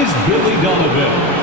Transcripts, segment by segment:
is Billy Donovan.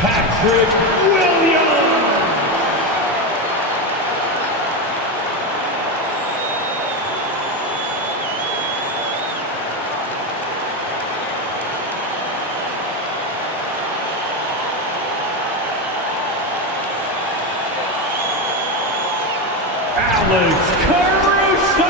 Patrick Williams. Alex Caruso.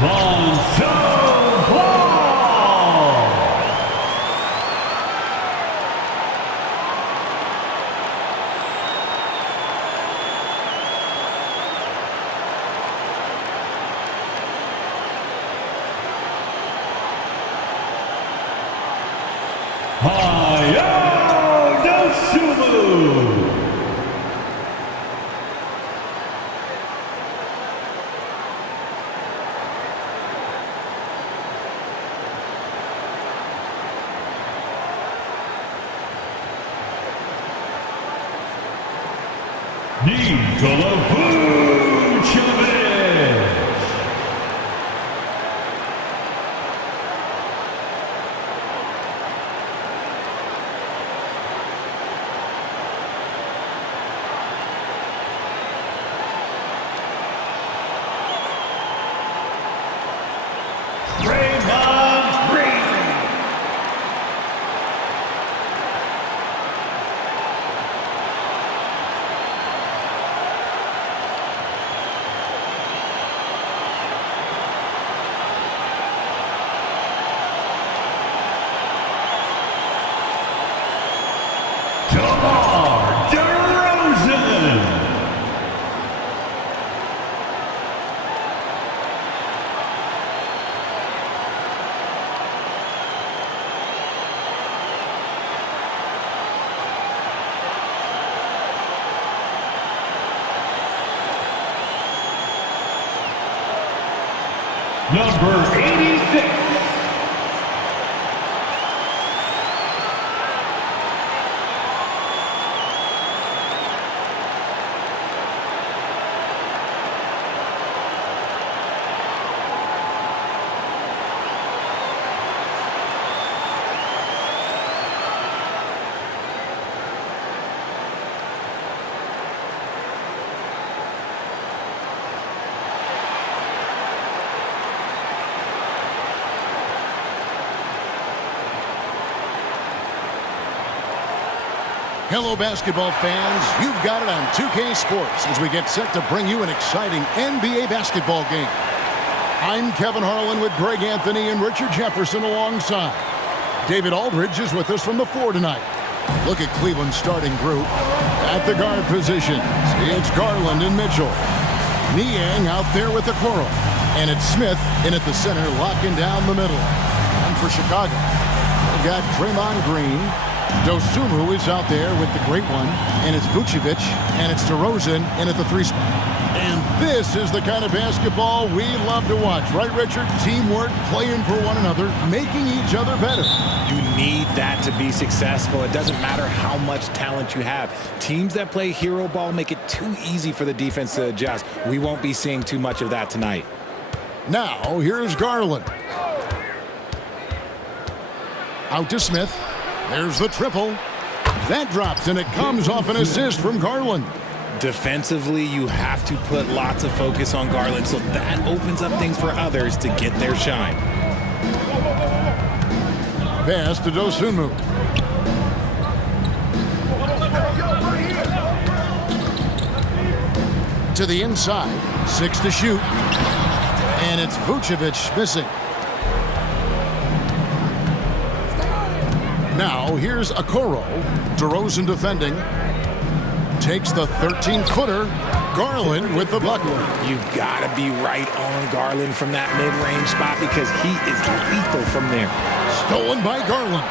Lonzo Ball. Nikola Vucevic. Number 86. Hello, basketball fans. You've got it on 2K Sports as we get set to bring you an exciting NBA basketball game. I'm Kevin Harlan with Greg Anthony and Richard Jefferson alongside. David Aldridge is with us from the floor tonight. Look at Cleveland's starting group. At the guard positions, it's Garland and Mitchell. Niang out there with the Okoro. And it's Smith in at the center, locking down the middle. And for Chicago, they've got Draymond Green. Dosunmu is out there with the great one. And it's Vucevic. And it's DeRozan in at the 3 spot. And this is the kind of basketball we love to watch. Right, Richard? Teamwork, playing for one another, making each other better. You need that to be successful. It doesn't matter how much talent you have. Teams that play hero ball make it too easy for the defense to adjust. We won't be seeing too much of that tonight. Now, here's Garland. Out to Smith. There's the triple. That drops, and it comes off an assist from Garland. Defensively, you have to put lots of focus on Garland, so that opens up things for others to get their shine. Pass to Dosunmu. To the inside. 6 to shoot. And it's Vucevic missing. Now, here's Okoro. DeRozan defending. Takes the 13-footer. Garland with the bucket. You've got to be right on Garland from that mid-range spot because he is lethal from there. Stolen by Garland.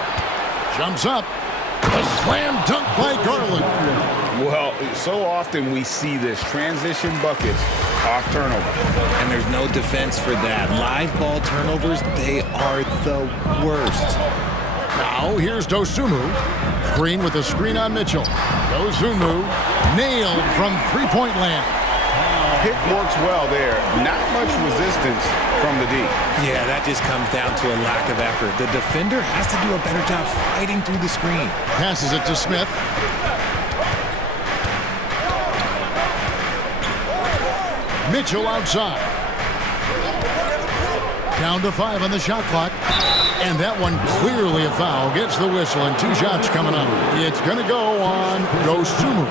Jumps up. A slam dunk by Garland. Well, so often we see this transition buckets off turnover. And there's no defense for that. Live ball turnovers, they are the worst. Now, here's Dosunmu. Green with a screen on Mitchell. Dosunmu nailed from three-point land. Pick works well there. Not much resistance from the D. Yeah, that just comes down to a lack of effort. The defender has to do a better job fighting through the screen. Passes it to Smith. Mitchell outside. Down to 5 on the shot clock. And that one clearly a foul. Gets the whistle, and 2 shots coming up. It's going to go on Dosunmu.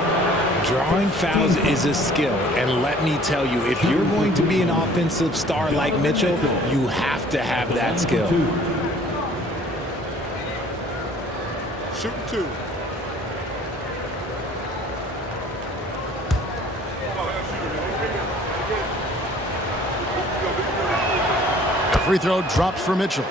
Drawing fouls is a skill, and let me tell you, if you're going to be an offensive star like Mitchell, you have to have that skill. Shoot 2. Free throw drops for Mitchell.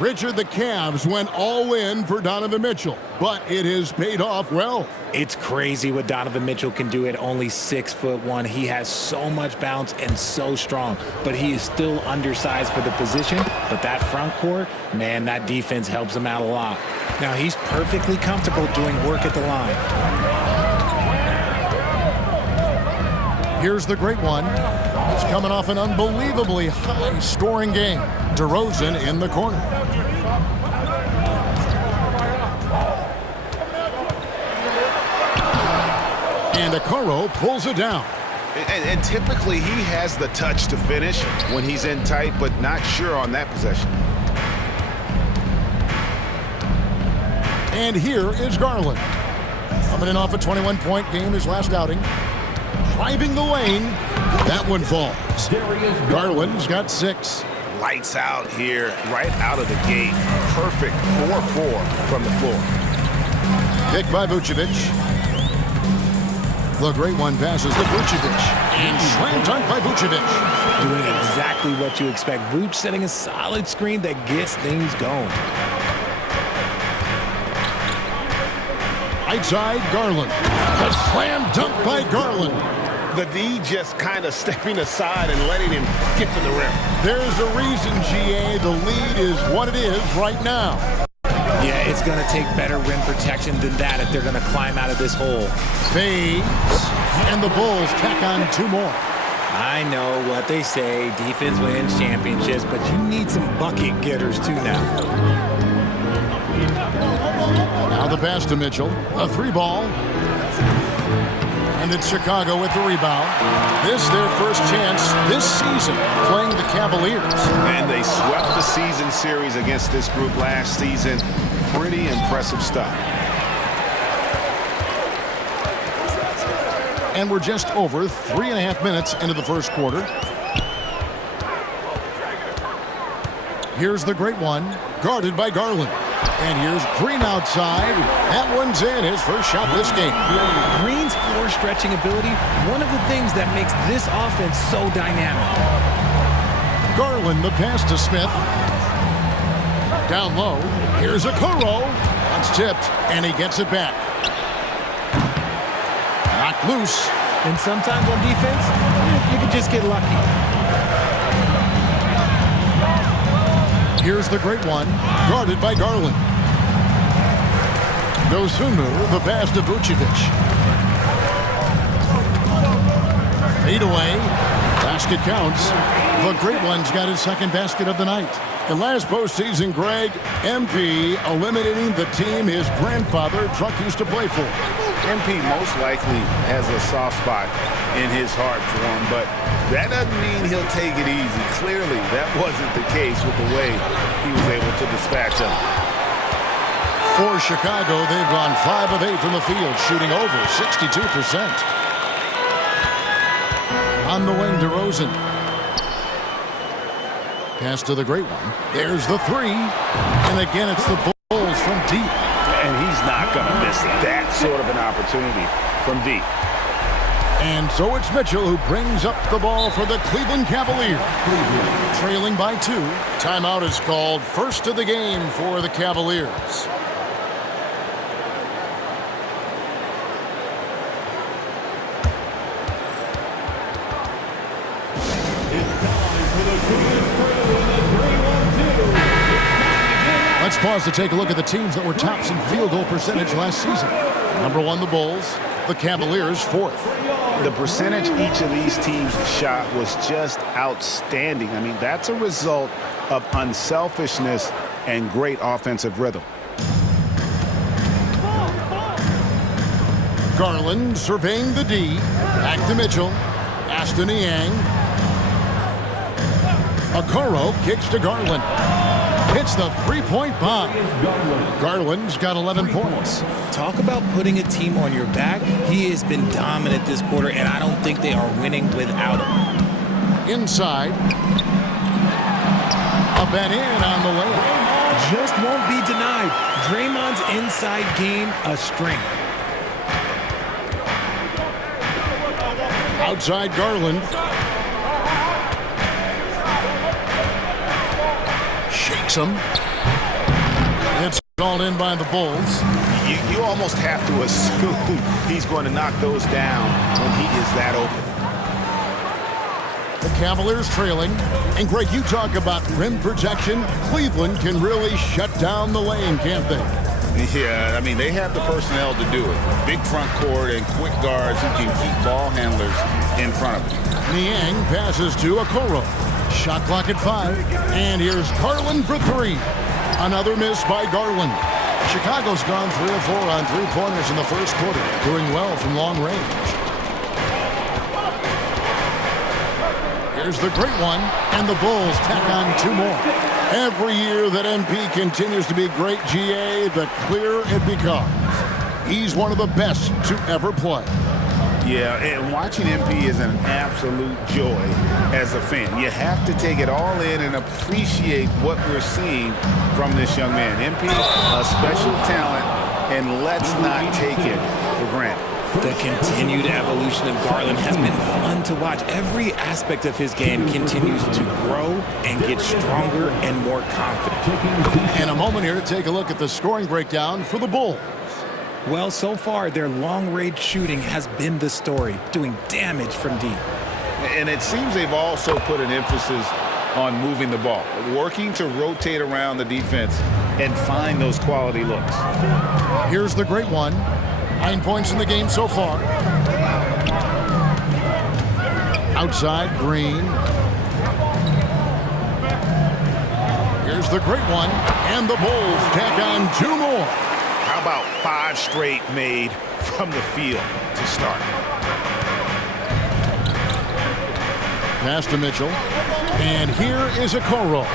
Richard, the Cavs went all in for Donovan Mitchell, but it has paid off well. It's crazy what Donovan Mitchell can do at only 6'1". He has so much bounce and so strong, but he is still undersized for the position. But that front court, man, that defense helps him out a lot. Now, he's perfectly comfortable doing work at the line. Here's the great one. It's coming off an unbelievably high-scoring game. DeRozan in the corner. And Okoro pulls it down. And typically he has the touch to finish when he's in tight, but not sure on that possession. And here is Garland. Coming in off a 21-point game, his last outing. Driving the lane. That one falls. Garland's got 6. Lights out here, right out of the gate. Perfect 4-4 from the floor. Picked by Vucevic. The great one passes to Vucevic. And slam dunk by Vucevic. Doing exactly what you expect. Vuce setting a solid screen that gets things going. Right side, Garland. A slam dunk by Garland. The D just kind of stepping aside and letting him get to the rim. There's a reason, GA, the lead is what it is right now. Yeah, it's going to take better rim protection than that if they're going to climb out of this hole. Fades, and the Bulls tack on 2 more. I know what they say, defense wins championships, but you need some bucket getters too now. Now the pass to Mitchell, a 3-ball. And it's Chicago with the rebound. This their first chance this season playing the Cavaliers. And they swept the season series against this group last season. Pretty impressive stuff. And we're just over 3.5 minutes into the first quarter. Here's the great one, guarded by Garland. And here's Green outside. That one's in, his first shot this game. Green's floor stretching ability, one of the things that makes this offense so dynamic. Garland, the pass to Smith. Down low, here's Okoro. That's tipped, and he gets it back. Knocked loose. And sometimes on defense, you can just get lucky. Here's the great one, guarded by Garland. Dosunu, the pass to Vucevic. Fade away. Basket counts. The great one's got his second basket of the night. In last postseason, Greg, MP eliminating the team his grandfather Truck used to play for. MP most likely has a soft spot in his heart for him, but that doesn't mean he'll take it easy. Clearly, that wasn't the case with the way he was able to dispatch him. For Chicago, they've gone 5 of 8 from the field, shooting over 62%. On the wing, DeRozan. Pass to the great one. There's the three. And again, it's the Bulls from deep. And he's not going to miss that sort of an opportunity from deep. And so it's Mitchell who brings up the ball for the Cleveland Cavaliers. Trailing by 2. Timeout is called, first of the game for the Cavaliers. Let's pause to take a look at the teams that were tops in field goal percentage last season. Number 1, the Bulls. The Cavaliers, 4th. The percentage each of these teams shot was just outstanding. I mean, that's a result of unselfishness and great offensive rhythm. Garland surveying the D. Back to Mitchell. Aston Yang. Okoro kicks to Garland. Hits the three-point bomb. Garland's got 11 points. Talk about putting a team on your back. He has been dominant this quarter, and I don't think they are winning without him. Inside. Up and in on the layup. Just won't be denied. Draymond's inside game, a strength. Outside Garland. Shakes him. It's called in by the Bulls. You almost have to assume he's going to knock those down when he is that open. The Cavaliers trailing. And Greg, you talk about rim protection. Cleveland can really shut down the lane, can't they? Yeah, I mean, they have the personnel to do it. Big front court and quick guards who can keep ball handlers in front of them. Niang passes to Okoro. Shot clock at 5. And here's Garland for 3. Another miss by Garland. Chicago's gone 3 of 4 on three-pointers in the first quarter, doing well from long range. Here's the great one, and the Bulls tack on 2 more. Every year that MP continues to be great, GA, the clearer it becomes. He's one of the best to ever play. Yeah, and watching MP is an absolute joy as a fan. You have to take it all in and appreciate what we're seeing from this young man. MP, a special talent, and let's not take it for granted. The continued evolution of Garland has been fun to watch. Every aspect of his game continues to grow and get stronger and more confident. And a moment here to take a look at the scoring breakdown for the Bulls. Well, so far, their long-range shooting has been the story, doing damage from deep. And it seems they've also put an emphasis on moving the ball, working to rotate around the defense and find those quality looks. Here's the great one. 9 points in the game so far. Outside, Green. Here's the great one. And the Bulls tack on 2 more. How about 5 straight made from the field to start? Pass to Mitchell. And here is Okoro.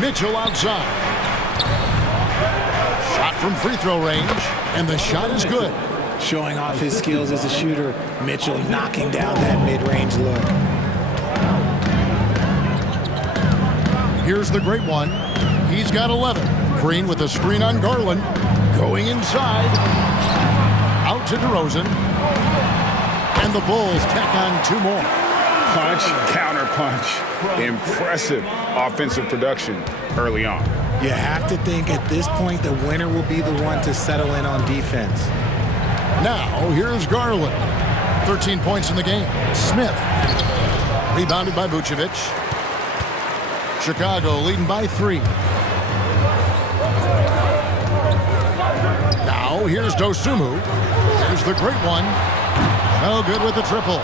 Mitchell outside. Shot from free throw range. And the shot is good. Showing off his skills as a shooter, Mitchell knocking down that mid-range look. Here's the great one. He's got 11. Green with a screen on Garland. Going inside. Out to DeRozan. And the Bulls tack on 2 more. Punch, counter punch. Impressive offensive production early on. You have to think at this point the winner will be the one to settle in on defense. Now, here's Garland. 13 points in the game. Smith. Rebounded by Vucevic. Chicago leading by 3. Now, here's Dosunmu. Here's the great one. No good with the triple.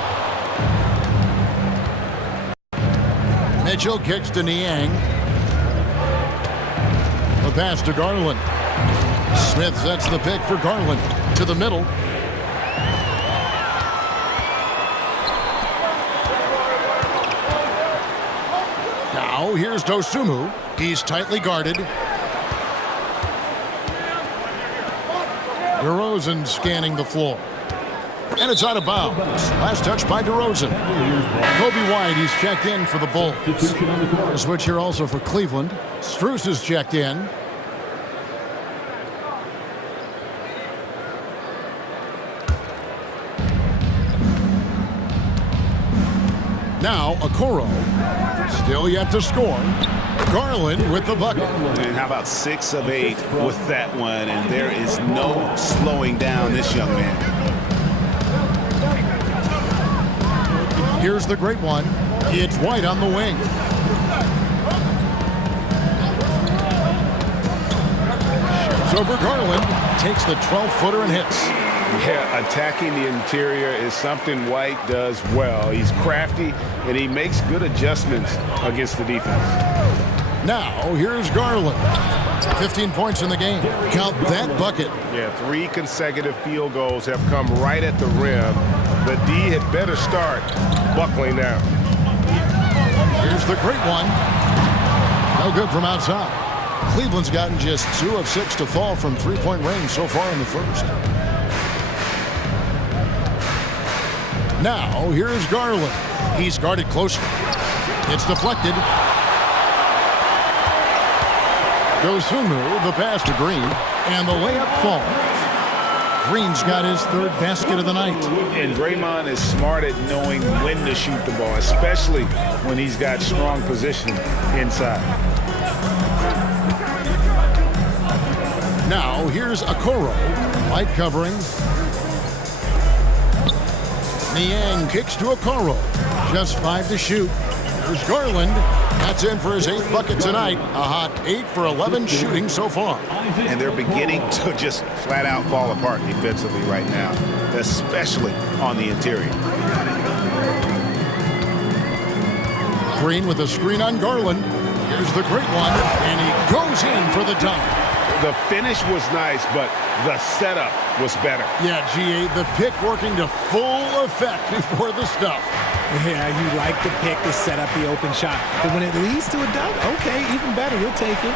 Mitchell kicks to Niang. The pass to Garland. Smith sets the pick for Garland. To the middle. Now here's Dosunmu. He's tightly guarded. DeRozan scanning the floor. And it's out of bounds. Last touch by DeRozan. Kobe White, he's checked in for the Bulls. A switch here also for Cleveland. Strus is checked in. Now, Okoro, still yet to score. Garland with the bucket. And how about 6 of 8 with that one? And there is no slowing down this young man. Here's the great one. It's White on the wing. Shoots over Garland. Takes the 12-footer and hits. Yeah, attacking the interior is something White does well. He's crafty, and he makes good adjustments against the defense. Now, here's Garland. 15 points in the game. Count that bucket. Yeah, 3 consecutive field goals have come right at the rim. The D had better start buckling down. Here's the great one. No good from outside. Cleveland's gotten just 2 of 6 to fall from 3-point range so far in the first. Now, here's Garland. He's guarded closely. It's deflected. Dosunmu, the pass to Green, and the layup falls. Green's got his 3rd basket of the night. And Draymond is smart at knowing when to shoot the ball, especially when he's got strong position inside. Now, here's Okoro. Light covering. Niang kicks to Okoro. Just 5 to shoot. There's Garland. That's in for his 8th bucket tonight. A hot 8 for 11 shooting so far. And they're beginning to just flat out fall apart defensively right now, especially on the interior. Green with a screen on Garland. Here's the great one, and he goes in for the dunk. The finish was nice, but the setup was better. Yeah, G8, the pick working to full effect before the stuff. Yeah, you like the pick to set up the open shot. But when it leads to a dunk, okay, even better. You'll take it.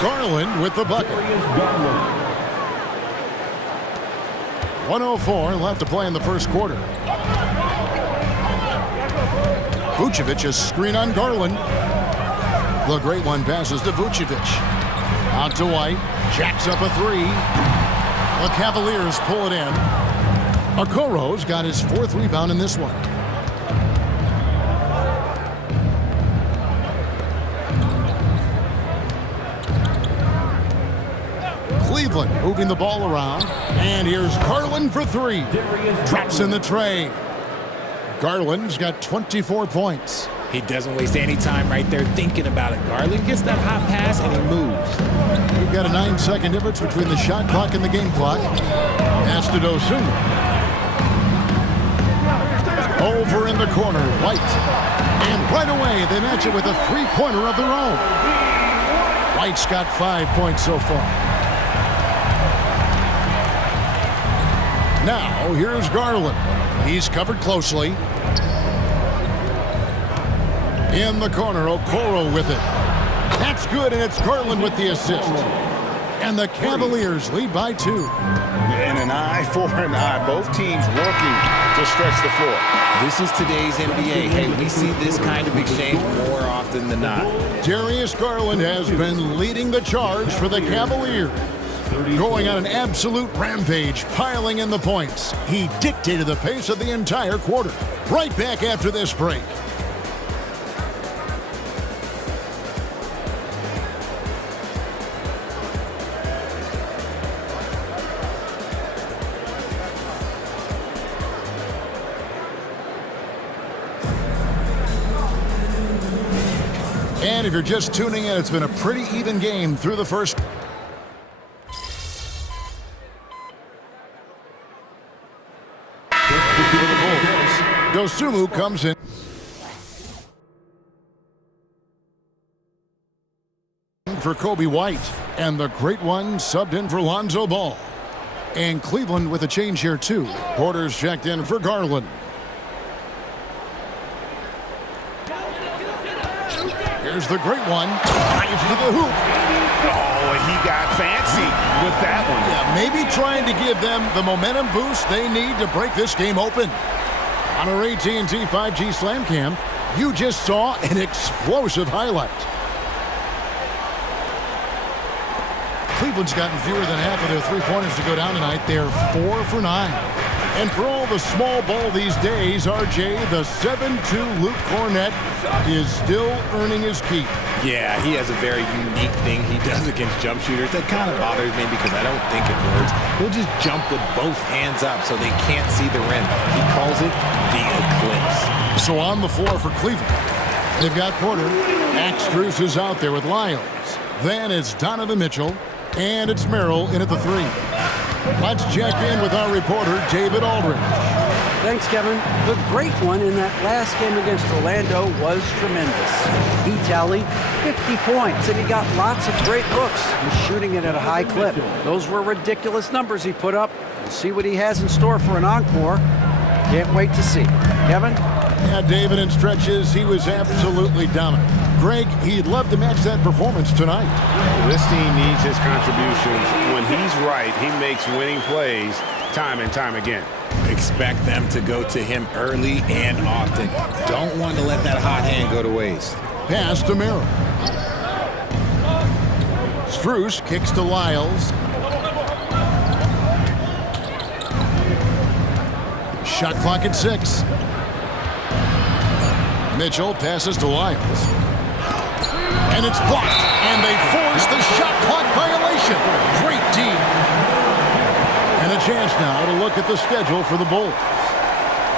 Garland with the bucket. 1:04 left to play in the first quarter. Vucevic a screen on Garland. The great one passes to Vucevic. Out to White. Jacks up a 3. The Cavaliers pull it in. Okoro's got his 4th rebound in this one. Cleveland moving the ball around. And here's Garland for 3. Drops in the tray. Garland's got 24 points. He doesn't waste any time right there thinking about it. Garland gets that hot pass and he moves. We've got a 9-second difference between the shot clock and the game clock. Pass to Dosunmu. Over in the corner, White. And right away, they match it with a 3-pointer of their own. White's got 5 points so far. Now, here's Garland. He's covered closely. In the corner, Okoro with it. That's good, and it's Garland with the assist. And the Cavaliers lead by 2. And an eye for an eye. Both teams working to stretch the floor. This is today's NBA. Hey, we see this kind of exchange more often than not. Darius Garland has been leading the charge for the Cavaliers. Going on an absolute rampage, piling in the points. He dictated the pace of the entire quarter. Right back after this break. And if you're just tuning in, it's been a pretty even game through the first. Dosunmu comes in for Kobe White, and the great one subbed in for Lonzo Ball. And Cleveland with a change here too. Porter's checked in for Garland. Here's the great one. Drives to the hoop. Oh, he got fancy with that one. Yeah, maybe trying to give them the momentum boost they need to break this game open. On our AT&T 5G Slam Cam, you just saw an explosive highlight. Cleveland's gotten fewer than half of their three-pointers to go down tonight. They're 4 for 9. And for all the small ball these days, RJ, the 7'2" Luke Cornett is still earning his keep. Yeah, he has a very unique thing he does against jump shooters. That kind of bothers me because I don't think it works. He'll just jump with both hands up so they can't see the rim. He calls it the eclipse. So on the floor for Cleveland, they've got Porter. Max Strus is out there with Lyles. Then it's Donovan Mitchell, and it's Merrill in at the 3. Let's check in with our reporter, David Aldridge. Thanks, Kevin. The great one in that last game against Orlando was tremendous. He tallied 50 points, and he got lots of great looks. He's shooting it at a high clip. Those were ridiculous numbers he put up. We'll see what he has in store for an encore. Can't wait to see. Kevin? Yeah, David, in stretches, he was absolutely dominant. Greg, he'd love to match that performance tonight. This team needs his contributions. When he's right, he makes winning plays time and time again. Expect them to go to him early and often. Don't want to let that hot hand go to waste. Pass to Merrill. Strus kicks to Lyles. Shot clock at 6. Mitchell passes to Lyles. And it's blocked. And they force the shot clock violation. Great D. And a chance now to look at the schedule for the Bulls.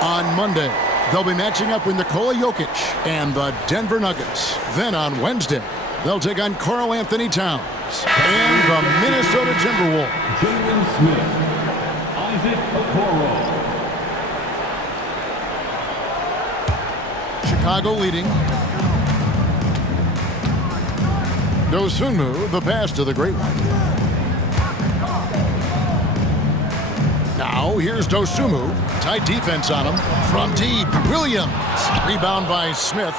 On Monday, they'll be matching up with Nikola Jokic and the Denver Nuggets. Then on Wednesday, they'll take on Karl Anthony Towns and the Minnesota Timberwolves. Jalen Smith, Isaac Okoro. Chicago leading. Dosunmu, the pass to the great one. Now here's Dosunmu. Tight defense on him. From deep, Williams. Rebound by Smith.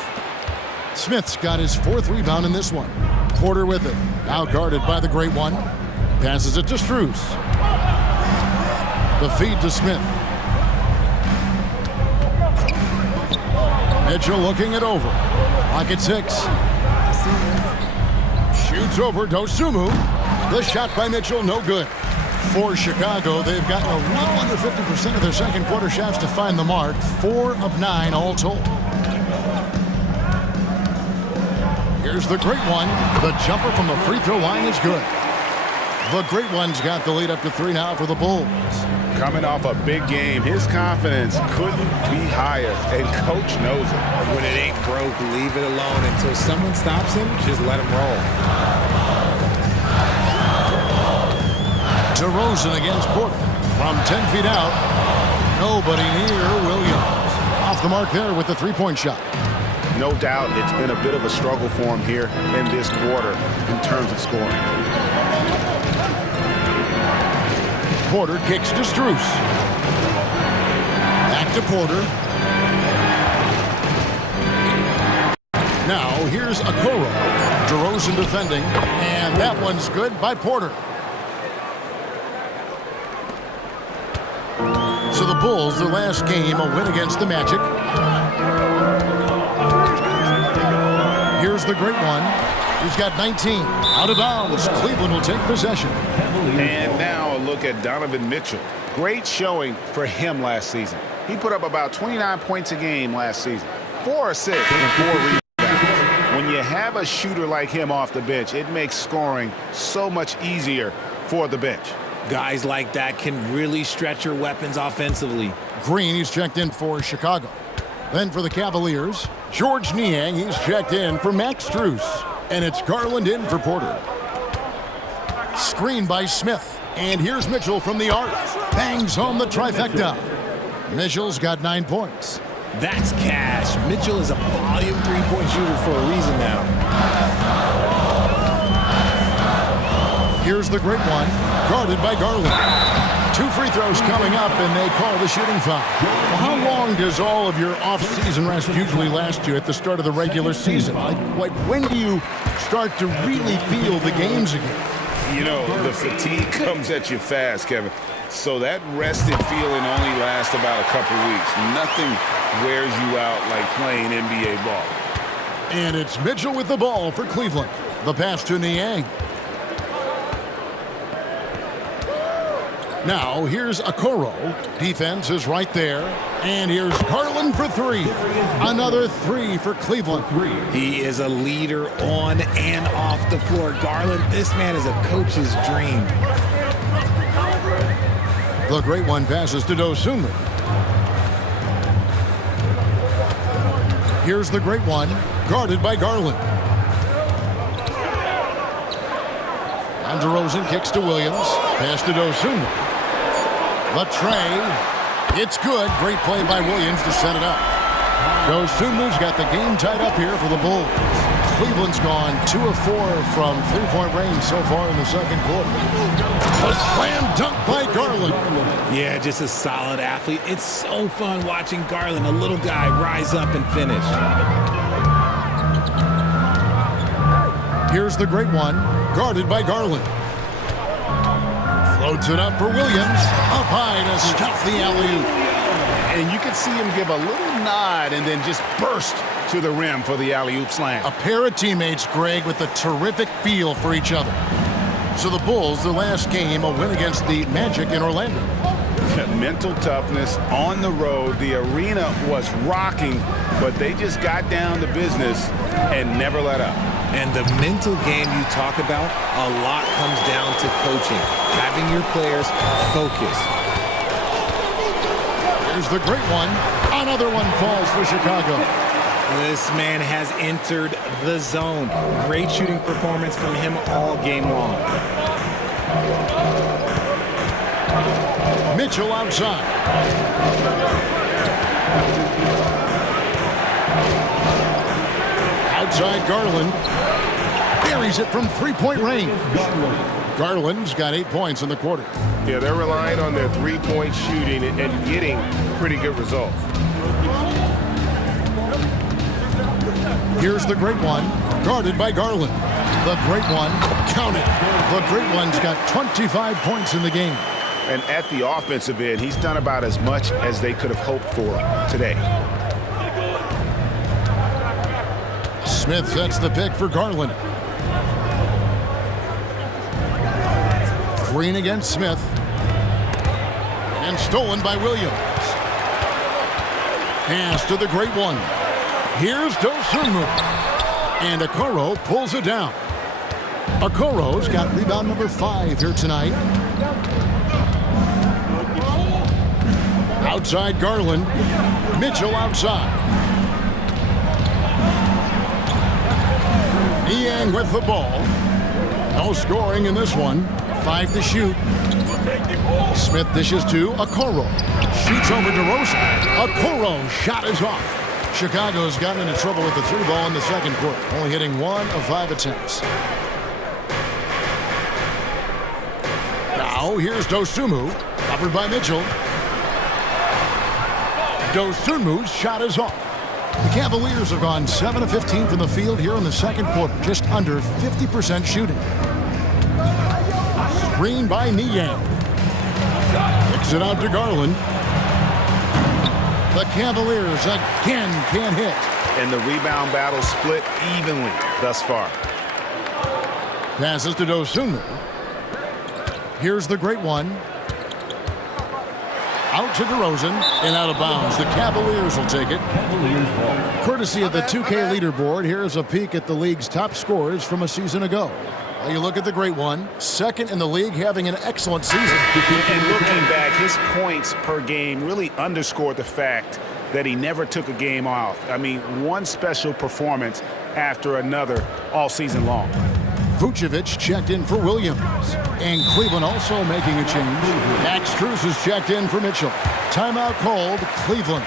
Smith's got his 4th rebound in this one. Porter with it. Now guarded by the great one. Passes it to Strus. The feed to Smith. Mitchell looking it over. Clock at 6. Shoots over Dosunmu. The shot by Mitchell, no good. For Chicago, they've gotten a little under 50% of their second quarter shots to find the mark. 4 of 9 all told. Here's the great one. The jumper from the free throw line is good. The great one's got the lead up to 3 now for the Bulls. Coming off a big game, his confidence couldn't be higher, and coach knows it. When it ain't broke, leave it alone until someone stops him. Just let him roll. DeRozan against Porter. From 10 feet out, nobody near Williams. Off the mark there with the three-point shot. No doubt it's been a bit of a struggle for him here in this quarter in terms of scoring. Porter kicks to Strus. Back to Porter. Now here's Okoro. DeRozan defending, and that one's good by Porter. the Bulls, their last game, a win against the Magic. Here's the great one. He's got 19. Out of bounds. Cleveland will take possession. And now a look at Donovan Mitchell. Great showing for him last season. He put up about 29 points a game last season. 4 assists and 4 rebounds. When you have a shooter like him off the bench, it makes scoring so much easier for the bench. Guys like that can really stretch your weapons offensively. Green, he's checked in for Chicago. Then for the Cavaliers, George Niang, he's checked in for Max Strus. And it's Garland in for Porter. Screen by Smith. And here's Mitchell from the arc. Bangs home the trifecta. Mitchell's got 9 points. That's cash. Mitchell is a volume three-point shooter for a reason now. Here's the great one, guarded by Garland. 2 free throws coming up, and they call the shooting foul. Well, how long does all of your off-season rest usually last you at the start of the regular season? Like when do you start to really feel the games again? You know, the fatigue comes at you fast, Kevin. So that rested feeling only lasts about a couple weeks. Nothing wears you out like playing NBA ball. And it's Mitchell with the ball for Cleveland. The pass to Niang. Now, here's Okoro. Defense is right there. And here's Garland for 3. Another 3 for Cleveland. He is a leader on and off the floor. Garland, this man is a coach's dream. The great one passes to Dosunmu. Here's the great one, guarded by Garland. And DeRozan kicks to Williams. Pass to Dosunmu. The tray. It's good. Great play by Williams to set it up. Dosunmu's got the game tied up here for the Bulls. Cleveland's gone 2 of 4 from three-point range so far in the second quarter. A slam dunk by Garland. Yeah, just a solid athlete. It's so fun watching Garland, a little guy, rise up and finish. Here's the great one, guarded by Garland. Floats it up for Williams. Up high to stuff the alley-oop. And you can see him give a little nod and then just burst to the rim for the alley-oop slam. A pair of teammates, Greg, with a terrific feel for each other. So the Bulls, the last game, a win against the Magic in Orlando. Mental toughness on the road. The arena was rocking, but they just got down to business and never let up. And the mental game you talk about, a lot comes down to coaching, having your players focused. Here's the great one. Another one falls for Chicago. This man has entered the zone. Great shooting performance from him all game long. Mitchell outside. Outside Garland. Buries it from three-point range. Garland's got 8 points in the quarter. Yeah, they're relying on their three-point shooting and getting pretty good results. Here's the great one, guarded by Garland. The great one, count it. The great one's got 25 points in the game. And at the offensive end, he's done about as much as they could have hoped for today. Smith sets the pick for Garland. Green against Smith. And stolen by Williams. Pass to the great one. Here's Dosunmu. And Okoro pulls it down. Okoro's got rebound number 5 here tonight. Outside Garland. Mitchell outside. Niang with the ball. No scoring in this one. 5 to shoot. Smith dishes to Okoro. Shoots over DeRozan. Okoro's shot is off. Chicago's gotten into trouble with the 3-ball in the second quarter, only hitting 1 of 5 attempts. Now here's Dosunmu, covered by Mitchell. Dosunmu's shot is off. The Cavaliers have gone 7 of 15 from the field here in the second quarter, just under 50% shooting. Screen by Niang. Kicks it out to Garland. The Cavaliers again can't hit. And the rebound battle split evenly thus far. Passes to Dosunmu. Here's the great one. Out to DeRozan and out of bounds. The Cavaliers will take it. Cavaliers ball. Courtesy of the 2K leaderboard, here's a peek at the league's top scorers from a season ago. Well, you look at the great one, second in the league, having an excellent season. And looking back, his points per game really underscored the fact that he never took a game off. I mean, one special performance after another all season long. Vucevic checked in for Williams. And Cleveland also making a change. Max Strus has checked in for Mitchell. Timeout called, Cleveland.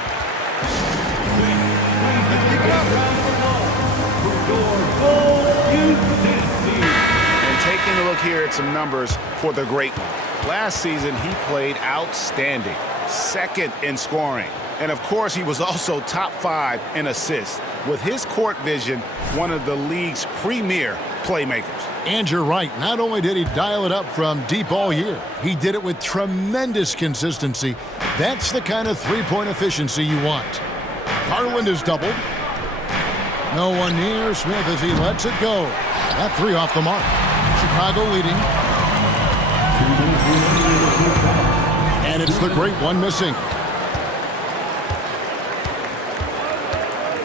And taking a look here at some numbers for the great one. Last season, he played outstanding, second in scoring. And of course, he was also top 5 in assists. With his court vision, one of the league's premier playmakers. And you're right, not only did he dial it up from deep all year, he did it with tremendous consistency. That's the kind of three-point efficiency you want. Garland is doubled. No one near Smith as he lets it go. That three off the mark. Chicago leading. And it's the great one missing.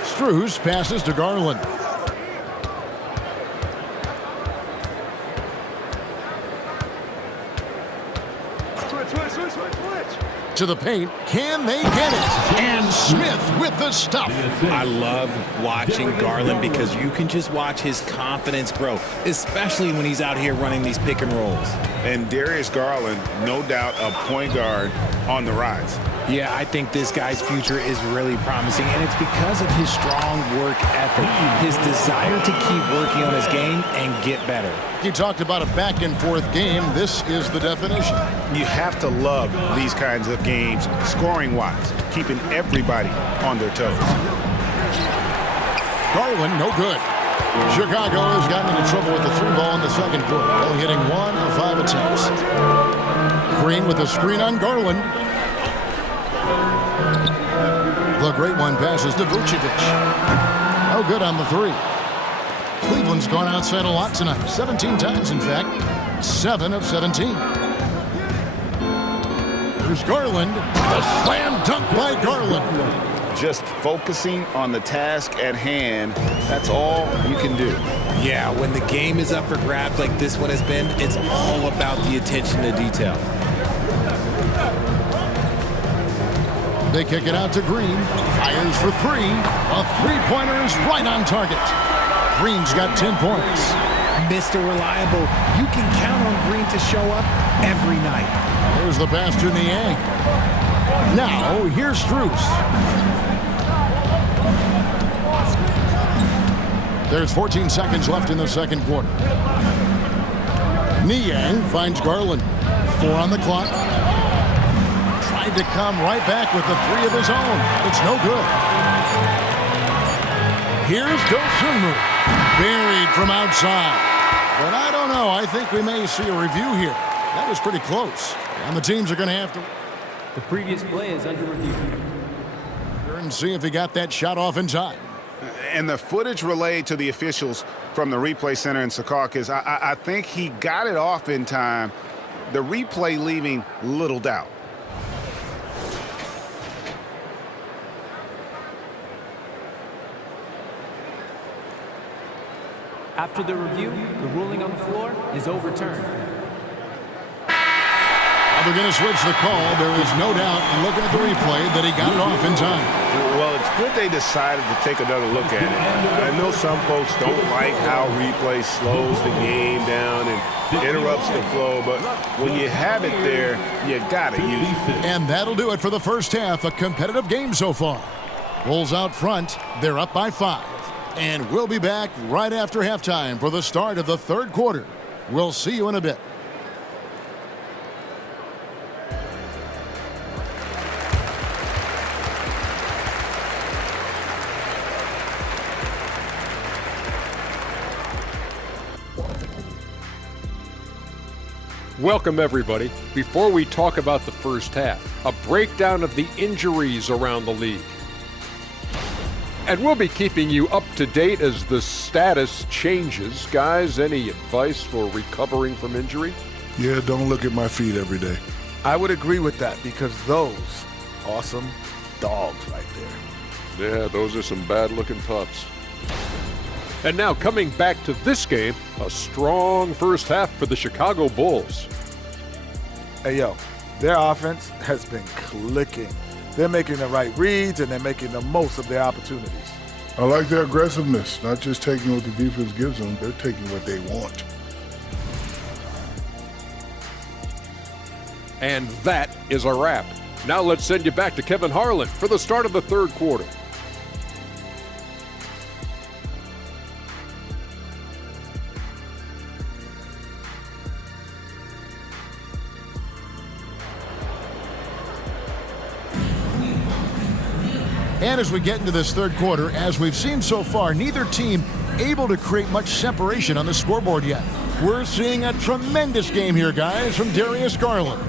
Strus passes to Garland. To the paint. Can they get it? And Smith with the stop. I love watching Garland because you can just watch his confidence grow, especially when he's out here running these pick and rolls. And Darius Garland, no doubt a point guard on the rise. Yeah, I think this guy's future is really promising, and it's because of his strong work ethic, his desire to keep working on his game and get better. You talked about a back-and-forth game. This is the definition. You have to love these kinds of games, scoring-wise, keeping everybody on their toes. Garland, no good. Chicago has gotten into trouble with the three ball in the second quarter, only hitting 1 of 5 attempts. Green with a screen on Garland. The great one passes to Vucevic. No good on the three. Cleveland's gone outside a lot tonight. 17 times, in fact. 7 of 17. Here's Garland. The slam dunk by Garland. Just focusing on the task at hand, that's all you can do. Yeah, when the game is up for grabs like this one has been, it's all about the attention to detail. They kick it out to Green. Fires for three. A three-pointer is right on target. Green's got 10 points. Mr. Reliable, you can count on Green to show up every night. There's the pass to Niang. Now, here's Strus. There's 14 seconds left in the second quarter. Niang finds Garland. 4 on the clock. Tried to come right back with the three of his own. It's no good. Here's Dosunmu. Buried from outside. But I don't know. I think we may see a review here. That was pretty close. And the teams are going to have to... The previous play is under review. And see if he got that shot off in time. And the footage relayed to the officials from the replay center in Secaucus, I think he got it off in time. The replay leaving little doubt. After the review, the ruling on the floor is overturned. They're going to switch the call. There is no doubt, looking at the replay, that he got it off in time. Well, it's good they decided to take another look at it. I know some folks don't like how replay slows the game down and interrupts the flow, but when you have it there, you got to use it. And that'll do it for the first half. A competitive game so far. Bulls out front. They're up by 5. And we'll be back right after halftime for the start of the third quarter. We'll see you in a bit. Welcome, everybody. Before we talk about the first half, a breakdown of the injuries around the league. And we'll be keeping you up to date as the status changes. Guys, any advice for recovering from injury? Yeah, don't look at my feet every day. I would agree with that because those awesome dogs right there. Yeah, those are some bad-looking pups. And now coming back to this game, a strong first half for the Chicago Bulls. Hey, yo, their offense has been clicking. They're making the right reads, and they're making the most of their opportunities. I like their aggressiveness, not just taking what the defense gives them, they're taking what they want. And that is a wrap. Now let's send you back to Kevin Harlan for the start of the third quarter. And as we get into this third quarter, as we've seen so far, neither team able to create much separation on the scoreboard yet. We're seeing a tremendous game here, guys, from Darius Garland.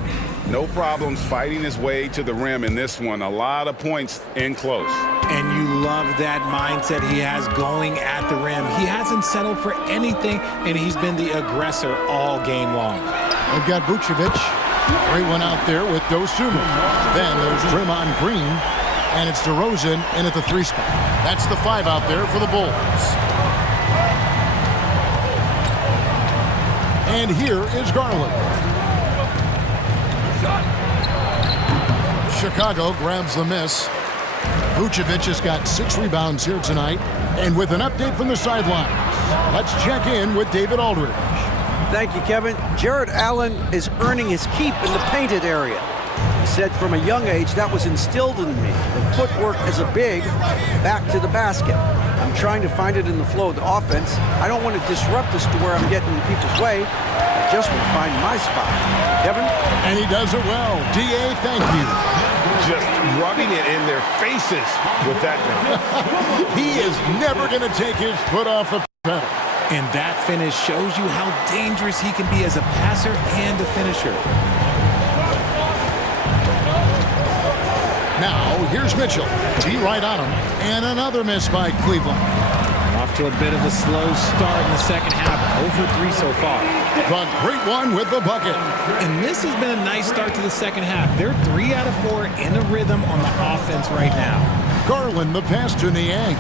No problems fighting his way to the rim in this one. A lot of points in close. And you love that mindset he has going at the rim. He hasn't settled for anything, and he's been the aggressor all game long. They've got Vucevic. Great one out there with Dosunmu. Then there's Draymond Green. And it's DeRozan in at the 3 spot. That's the 5 out there for the Bulls. And here is Garland. Chicago grabs the miss. Vucevic has got 6 rebounds here tonight. And with an update from the sidelines, let's check in with David Aldridge. Thank you, Kevin. Jared Allen is earning his keep in the painted area. He said from a young age that was instilled in me. The footwork as a big, back to the basket. I'm trying to find it in the flow of the offense. I don't want to disrupt this to where I'm getting in people's way. I just want to find my spot. Kevin? And he does it well. D.A., thank you. Just rubbing it in their faces with that now. He is never going to take his foot off the pedal. And that finish shows you how dangerous he can be as a passer and a finisher. Now, here's Mitchell. He right on him. And another miss by Cleveland. Off to a bit of a slow start in the second half. 0 for 3 so far. The great one with the bucket. And this has been a nice start to the second half. They're 3 out of 4 in a rhythm on the offense right now. Garland, the pass to Niang.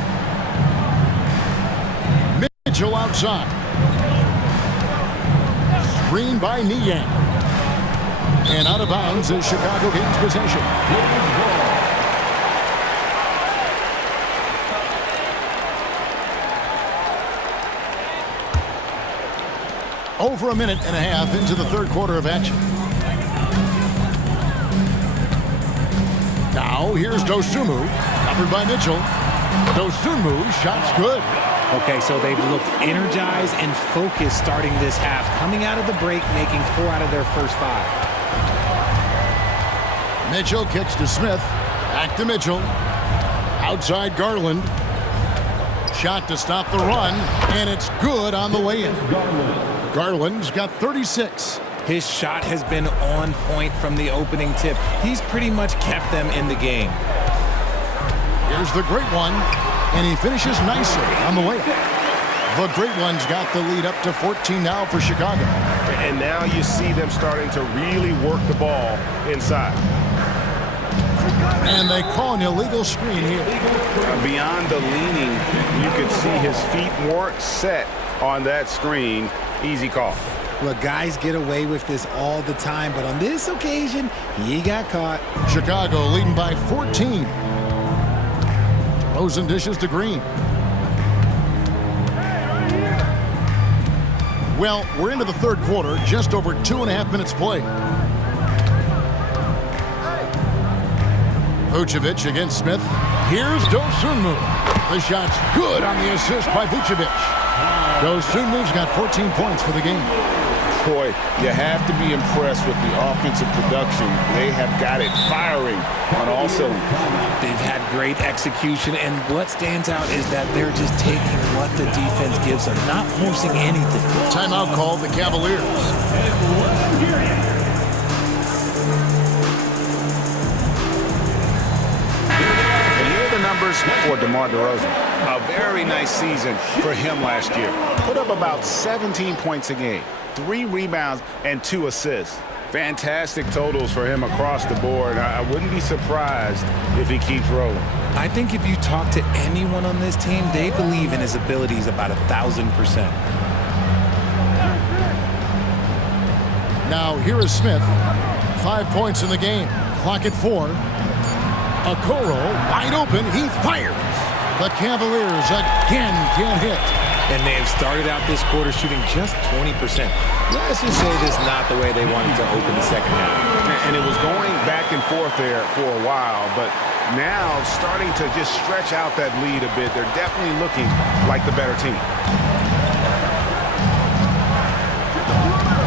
Mitchell outside. Screen by Niang. And out of bounds as Chicago gains possession. Over a minute and a half into the third quarter of action. Now here's Dosunmu, covered by Mitchell. Dosunmu, shot's good. Okay, so they've looked energized and focused starting this half, coming out of the break, making 4 out of their first 5. Mitchell kicks to Smith. Back to Mitchell. Outside Garland. Shot to stop the run, and it's good on the way in. Garland's got 36. His shot has been on point from the opening tip. He's pretty much kept them in the game. Here's the great one, and he finishes nicely on the way up. The great one's got the lead up to 14 now for Chicago. And now you see them starting to really work the ball inside. And they call an illegal screen here. Beyond the leaning, you could see his feet weren't set on that screen. Easy call. Look, guys get away with this all the time, but on this occasion, he got caught. Chicago leading by 14. DeRozan dishes to Green. Well, we're into the third quarter, just over 2.5 minutes played. Vucevic against Smith. Here's Dosunmu. The shot's good on the assist by Vucevic. Dosunmu's got 14 points for the game. Boy, you have to be impressed with the offensive production. They have got it firing on all cylinders. They've had great execution, and what stands out is that they're just taking what the defense gives them, not forcing anything. Timeout called the Cavaliers. And here are the numbers for DeMar DeRozan. A very nice season for him last year. Put up about 17 points a game, 3 rebounds, and 2 assists. Fantastic totals for him across the board. I wouldn't be surprised if he keeps rolling. I think if you talk to anyone on this team, they believe in his abilities about 1,000%. Now here is Smith. 5 points in the game. Clock at 4. Okoro wide open. He fires. The Cavaliers again can't hit. And they have started out this quarter shooting just 20%. Let's just say this is not the way they wanted to open the second half. And it was going back and forth there for a while, but now starting to just stretch out that lead a bit. They're definitely looking like the better team.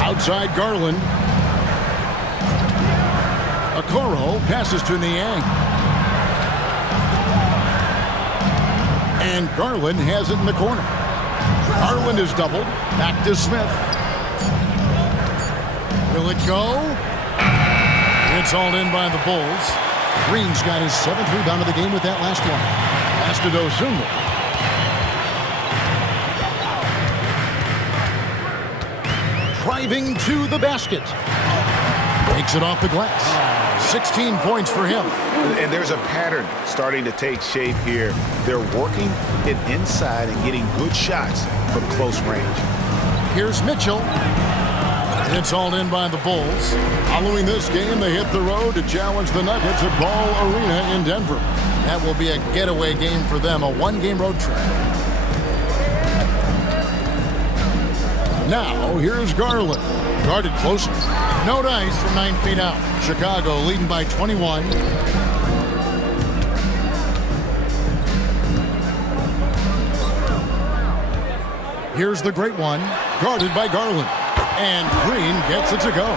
Outside Garland. Okoro passes to Niang. And Garland has it in the corner. Garland is doubled. Back to Smith. Will it go? It's hauled in by the Bulls. Green's got his 7th rebound of the game with that last one. Pass to Dosunmu. Driving to the basket. Takes it off the glass. 16 points for him. And there's a pattern starting to take shape here. They're working it inside and getting good shots from close range. Here's Mitchell. It's hauled in by the Bulls. Following this game, they hit the road to challenge the Nuggets at Ball Arena in Denver. That will be a getaway game for them, a 1-game road trip. Now, here's Garland. Guarded closely. No dice from 9 feet out. Chicago leading by 21. Here's the great one. Guarded by Garland. And Green gets it to go.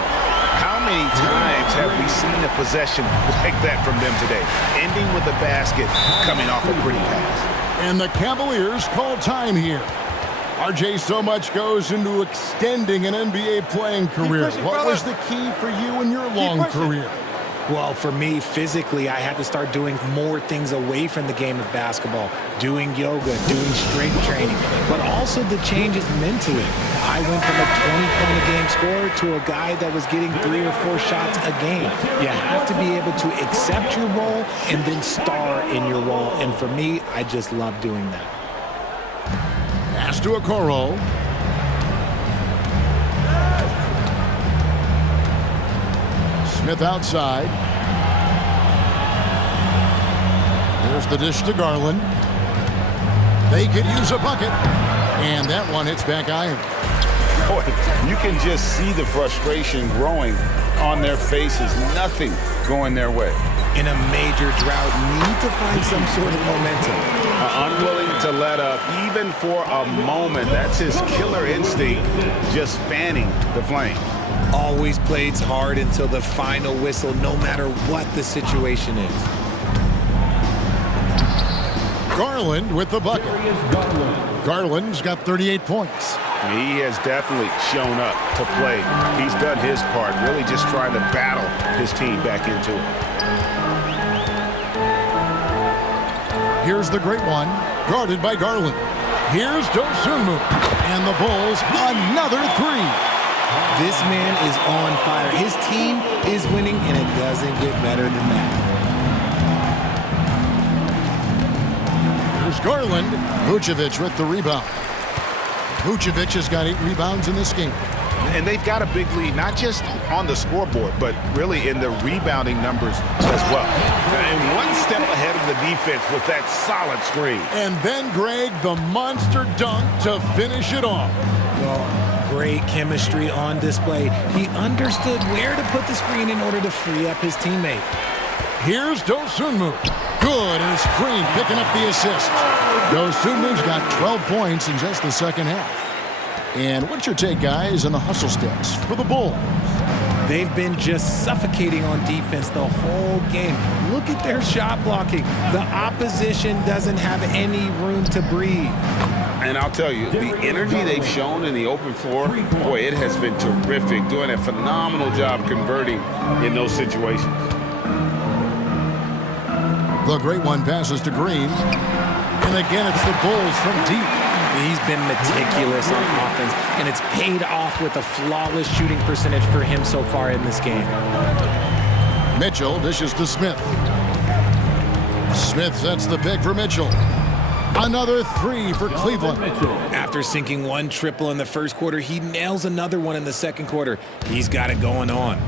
How many times have we seen a possession like that from them today? Ending with a basket, coming off a pretty pass. And the Cavaliers call time here. RJ, so much goes into extending an NBA playing career. What was the key for you in your long career? Well, for me, physically, I had to start doing more things away from the game of basketball, doing yoga, doing strength training, but also the changes mentally. I went from a 20-point-a-game scorer to a guy that was getting 3 or 4 shots a game. You have to be able to accept your role and then star in your role. And for me, I just love doing that. Pass to Okoro. Smith outside. There's the dish to Garland. They could use a bucket. And that one hits back iron. Boy, you can just see the frustration growing on their faces. Nothing going their way. In a major drought, need to find some sort of momentum. Unwilling to let up, even for a moment. That's his killer instinct, just fanning the flame. Always plays hard until the final whistle, no matter what the situation is. Garland with the bucket. Garland's got 38 points. He has definitely shown up to play. He's done his part, really just trying to battle his team back into it. Here's the great one, guarded by Garland. Here's Dosunmu. And the Bulls, another 3. This man is on fire. His team is winning, and it doesn't get better than that. Here's Garland. Vucevic with the rebound. Vucevic has got 8 rebounds in this game. And they've got a big lead, not just on the scoreboard, but really in the rebounding numbers as well. And one step ahead of the defense with that solid screen. And then, Greg, the monster dunk to finish it off. Well, great chemistry on display. He understood where to put the screen in order to free up his teammate. Here's Dosunmu. Good, and Green picking up the assist. Dosunmu's got 12 points in just the second half. And what's your take, guys, on the hustle stats for the Bulls? They've been just suffocating on defense the whole game. Look at their shot blocking. The opposition doesn't have any room to breathe. And I'll tell you, the energy they've shown in the open floor, boy, it has been terrific, doing a phenomenal job converting in those situations. The great one passes to Green. And again, it's the Bulls from deep. He's been meticulous on offense, and it's paid off with a flawless shooting percentage for him so far in this game. Mitchell dishes to Smith. Smith sets the pick for Mitchell. Another three for Cleveland. After sinking one triple in the first quarter, he nails another one in the second quarter. He's got it going on.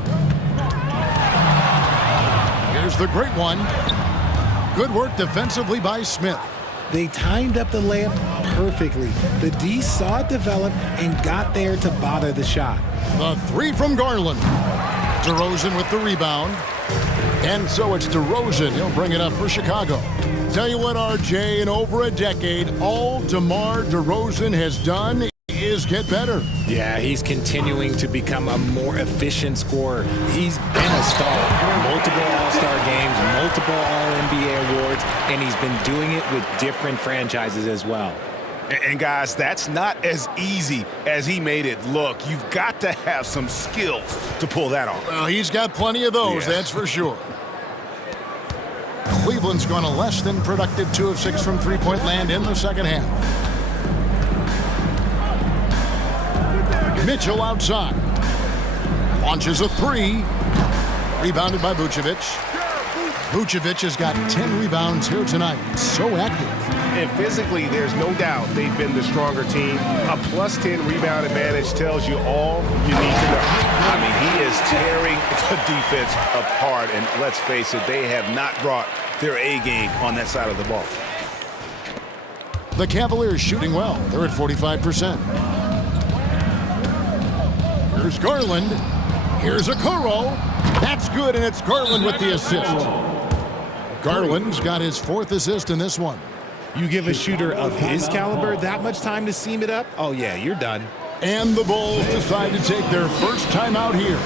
Here's the great one. Good work defensively by Smith. They timed up the layup perfectly. The D saw it develop and got there to bother the shot. The three from Garland. DeRozan with the rebound. And so it's DeRozan. He'll bring it up for Chicago. Tell you what, RJ, in over a decade, all DeMar DeRozan has done is get better. Yeah, he's continuing to become a more efficient scorer. He's been a star. Multiple All-Star games, multiple All-NBA awards, and he's been doing it with different franchises as well. And guys, that's not as easy as he made it look. You've got to have some skills to pull that off. Well, he's got plenty of those, that's for sure. Cleveland's gone a less than productive 2 of 6 from three-point land in the second half. Mitchell outside. Launches a three. Rebounded by Vucevic. Vucevic has got 10 rebounds here tonight. So active. And physically, there's no doubt they've been the stronger team. A +10 rebound advantage tells you all you need to know. I mean, he is tearing the defense apart. And let's face it, they have not brought their A game on that side of the ball. The Cavaliers shooting well. They're at 45%. Here's Garland. Here's Okoro. That's good, and it's Garland with the assist. Garland's got his 4th assist in this one. You give a shooter of his caliber that much time to seam it up? Oh, yeah, you're done. And the Bulls decide to take their first time out here.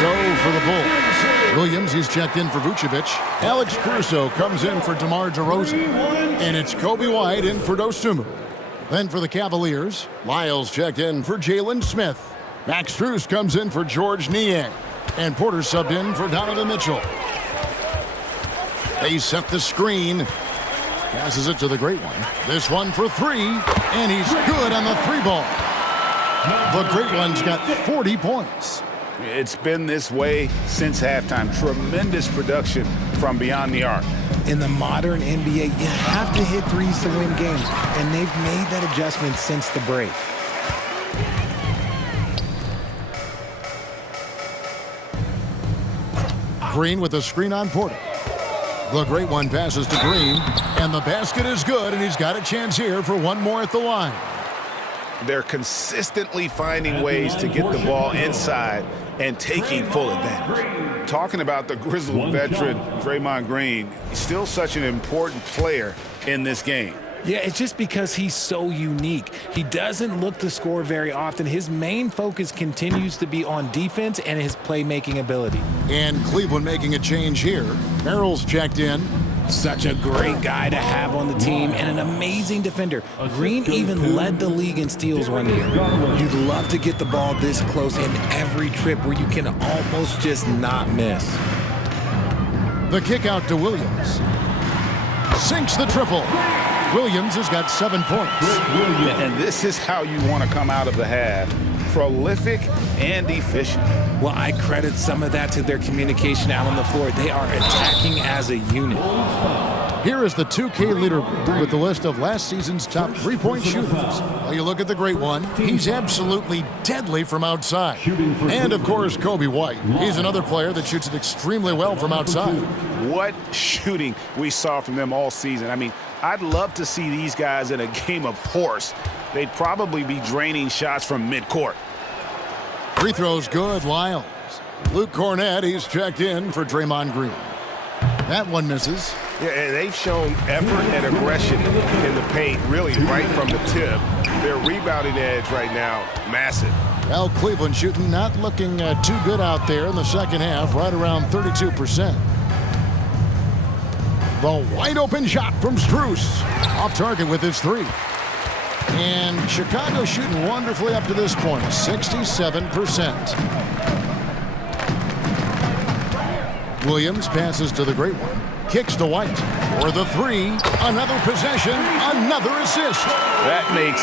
So for the Bulls, Williams, he's checked in for Vucevic. Alex Caruso comes in for DeMar DeRozan. And it's Kobe White in for Dosunmu. Then for the Cavaliers, Lyles checked in for Jalen Smith. Max Strus comes in for George Niang. And Porter subbed in for Donovan Mitchell. They set the screen. Passes it to the great one. This one for three. And he's good on the 3-ball. The great one's got 40 points. It's been this way since halftime. Tremendous production from beyond the arc. In the modern NBA, you have to hit threes to win games, and they've made that adjustment since the break. Green with a screen on Porter. The great one passes to Green, and the basket is good, and he's got a chance here for one more at the line. They're consistently finding ways to get the ball inside and taking full advantage. Talking about the grizzled veteran, Draymond Green, still such an important player in this game. Yeah, it's just because he's so unique. He doesn't look to score very often. His main focus continues to be on defense and his playmaking ability. And Cleveland making a change here. Merrill's checked in. Such a great guy to have on the team and an amazing defender. Green even led the league in steals one year. You'd love to get the ball this close in every trip where you can almost just not miss. The kick out to Williams. Sinks the triple. Williams has got 7 points. And this is how you want to come out of the half. Prolific and efficient. Well, I credit some of that to their communication out on the floor. They are attacking as a unit. Here is the 2K leaderboard with the list of last season's top three-point shooters. Well, you look at the great one. He's absolutely deadly from outside. And, of course, Kobe White. He's another player that shoots it extremely well from outside. What shooting we saw from them all season. I mean, I'd love to see these guys in a game of horse. They'd probably be draining shots from midcourt. Free throws good, Lyles. Luke Cornett, he's checked in for Draymond Green. That one misses. Yeah, and they've shown effort and aggression in the paint, really right from the tip. Their rebounding edge right now, massive. Well, Cleveland shooting not looking too good out there in the second half, right around 32%. The wide open shot from Strus. Off target with his three. And Chicago shooting wonderfully up to this point, 67%. Williams passes to the great one. Kicks to White. For the three. Another possession. Another assist. That makes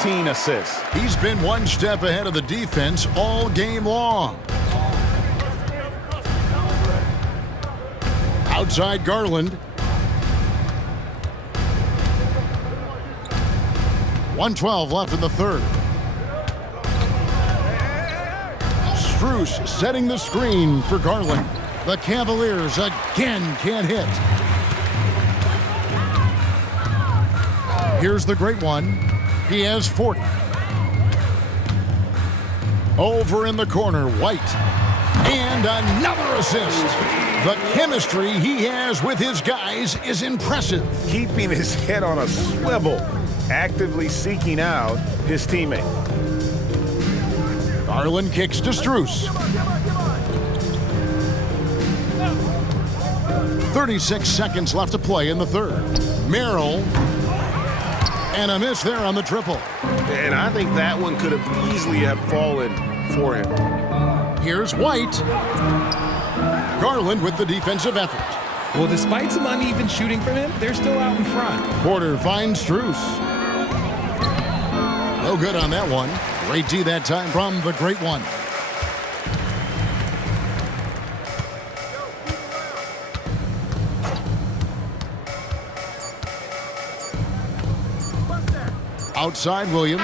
15 assists. He's been one step ahead of the defense all game long. Outside Garland. 1:12 left in the third. Strus setting the screen for Garland. The Cavaliers again can't hit. Here's the great one. He has 40. Over in the corner, White. And another assist. The chemistry he has with his guys is impressive. Keeping his head on a swivel, actively seeking out his teammate. Garland kicks to Strus. 36 seconds left to play in the third. Merrill. And a miss there on the triple. And I think that one could have easily have fallen for him. Here's White. Garland with the defensive effort. Well, despite some uneven shooting from him, they're still out in front. Porter finds Strus. No good on that one. Great D that time from the great one. Outside Williams.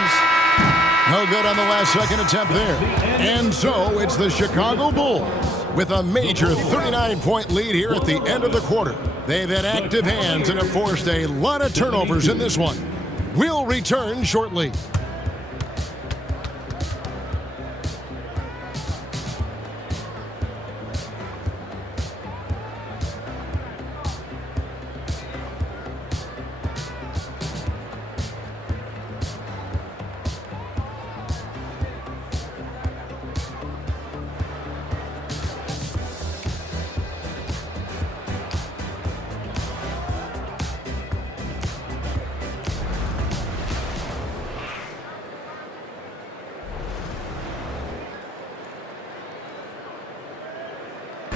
No good on the last second attempt there. And so it's the Chicago Bulls with a major 39-point lead here at the end of the quarter. They've had active hands and have forced a lot of turnovers in this one. We'll return shortly.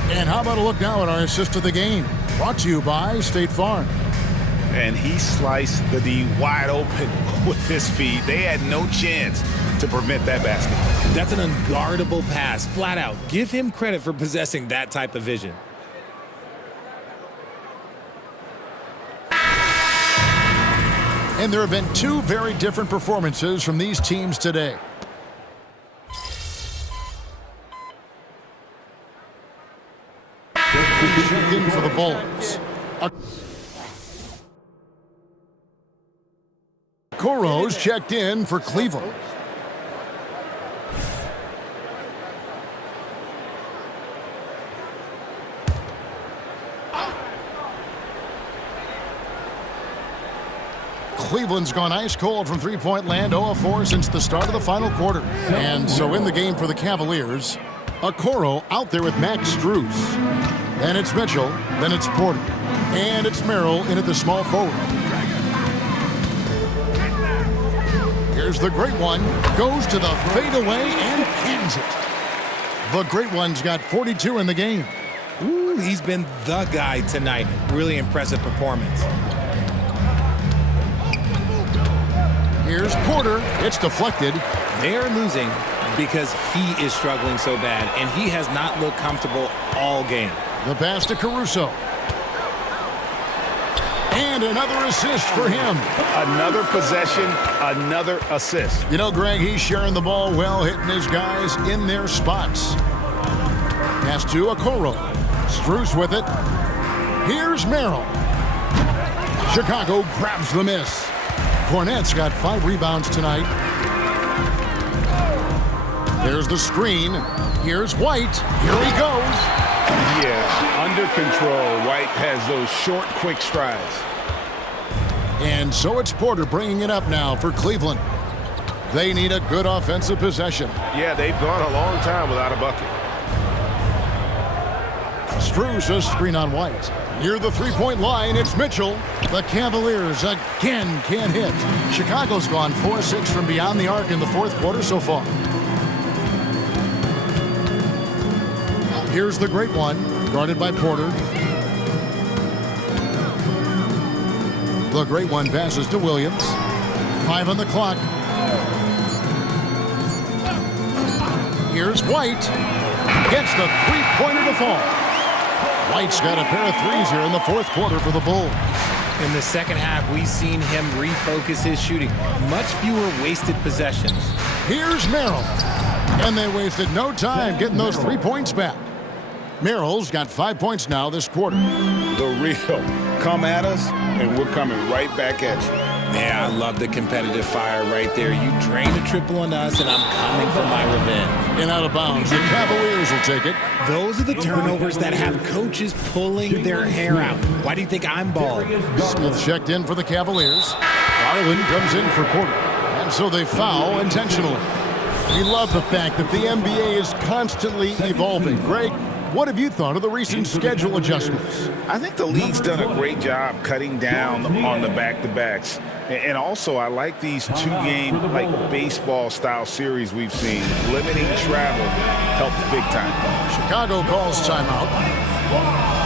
And how about a look now at our assist of the game? Brought to you by State Farm. And he sliced the D wide open with his feet. They had no chance to prevent that basket. That's an unguardable pass, flat out. Give him credit for possessing that type of vision. And there have been two very different performances from these teams today. Checked in for the Bulls. Okoro's checked in for Cleveland. Cleveland's gone ice cold from three-point land, 0 of 4 since the start of the final quarter. And so in the game for the Cavaliers, Okoro out there with Max Strus. Then it's Mitchell, then it's Porter. And it's Merrill in at the small forward. Here's the great one. Goes to the fadeaway and cans it. The great one's got 42 in the game. Ooh, he's been the guy tonight. Really impressive performance. Here's Porter. It's deflected. They're losing because he is struggling so bad, and he has not looked comfortable all game. The pass to Caruso. And another assist for him. Another possession, another assist. You know, Greg, he's sharing the ball well, hitting his guys in their spots. Pass to Okoro. Strus with it. Here's Merrill. Chicago grabs the miss. Cornette's got 5 rebounds tonight. There's the screen. Here's White. Here he goes. Yeah, under control. White has those short, quick strides. And so it's Porter bringing it up now for Cleveland. They need a good offensive possession. Yeah, they've gone a long time without a bucket. Struz a screen on White. Near the three-point line, it's Mitchell. The Cavaliers again can't hit. Chicago's gone 4-6 from beyond the arc in the fourth quarter so far. Here's the great one, guarded by Porter. The great one passes to Williams. 5 on the clock. Here's White. Gets the three-pointer to fall. White's got a pair of threes here in the fourth quarter for the Bulls. In the second half, we've seen him refocus his shooting. Much fewer wasted possessions. Here's Merrill. And they wasted no time getting those 3 points back. Merrill's got 5 points now this quarter. The real come at us, and we're coming right back at you. Yeah, I love the competitive fire right there. You drain a triple on us, and I'm coming for my revenge. And out of bounds, the Cavaliers will take it. Those are the turnovers that have coaches pulling their hair out. Why do you think I'm balling? Smith checked in for the Cavaliers. Garland comes in for Porter. And so they foul intentionally. We love the fact that the NBA is constantly evolving. Greg, what have you thought of the recent schedule adjustments? I think the league's done a great job cutting down on the back-to-backs. And also, I like these two-game, like baseball-style series we've seen. Limiting travel helps big time. Chicago calls timeout.